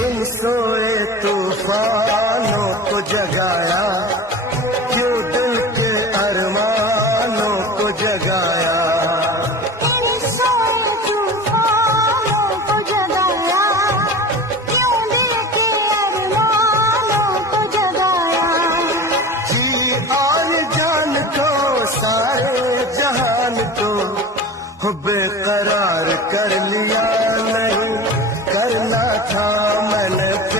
इन सोए तूफानों को जगाया, क्यों दिल के अरमानों को जगाया। इन सोए तूफानों को जगाया, क्यों दिल के अरमानों को जगाया। जी और जान को सारे जहान को बेकरार कर लिया।